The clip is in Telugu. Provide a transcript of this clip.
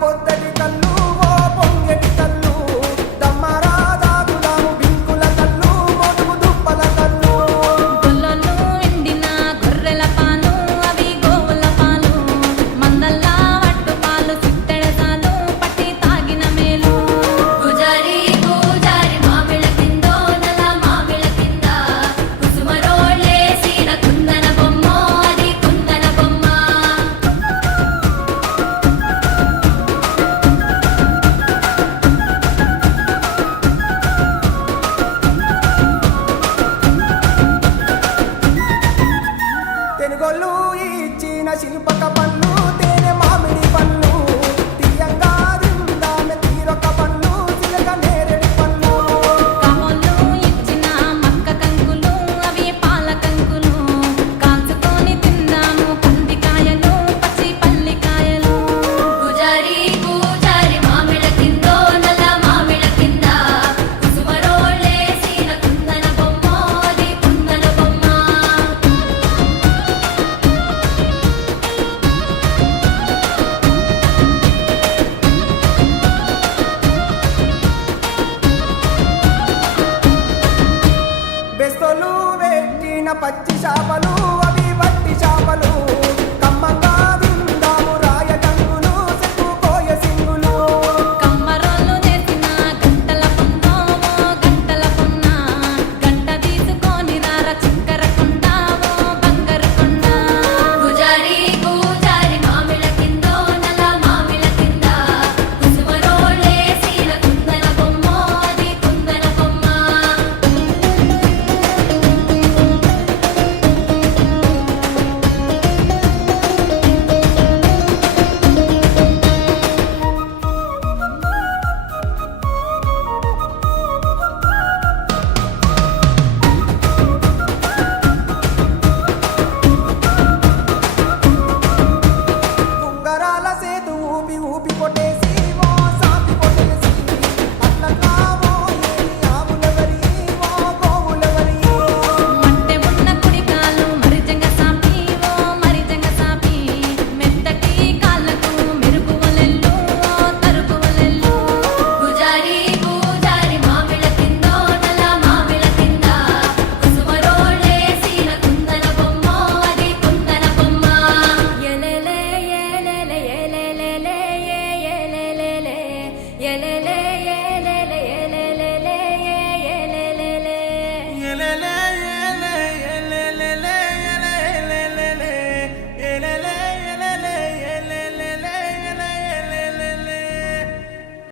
పొద్దటి కళ్ళు ఓ పొంగటి కళ్ళు దమ్మరా దాగుదాము బింకుల కళ్ళు మొడుగు దుప్పల కళ్ళు గొల్లలు ఎండిన గొర్రెల పాలు అవి గోవుల పాలు మందల్లా వట్టు పాలు సిట్టెడసాలు పట్టి తాగిన మేలు గుజారి గుజారి మామిళ్ళ కిందో నల్ల మామిళ్ళ కింద కుసుమరోళ్ళేసిన కుందన బొమ్మ అది కుందన బొమ్మ తెనుగొల్లు ఇచ్చిన శిల్పక పళ్ళు తేనె మామిడి పళ్ళు తీయంగా తిందామె తీరొక పళ్ళు చిలక నేరేడు పళ్ళు కామోళ్ళు ఇచ్చిన మక్క కంకులు అవి పాల కంకులు కాల్చుకొని తిందాము పందికాయలు పచ్చి పల్లికాయలు గుజారి గుజారి మామిళ్ళ కిందో నల్ల మామిళ్ళ కింద కుసుమరోళ్ళేసిన కుందన బొమ్మ అది కుందన బొమ్మ బెస్తలు పెట్టిన పచ్చి చేపలు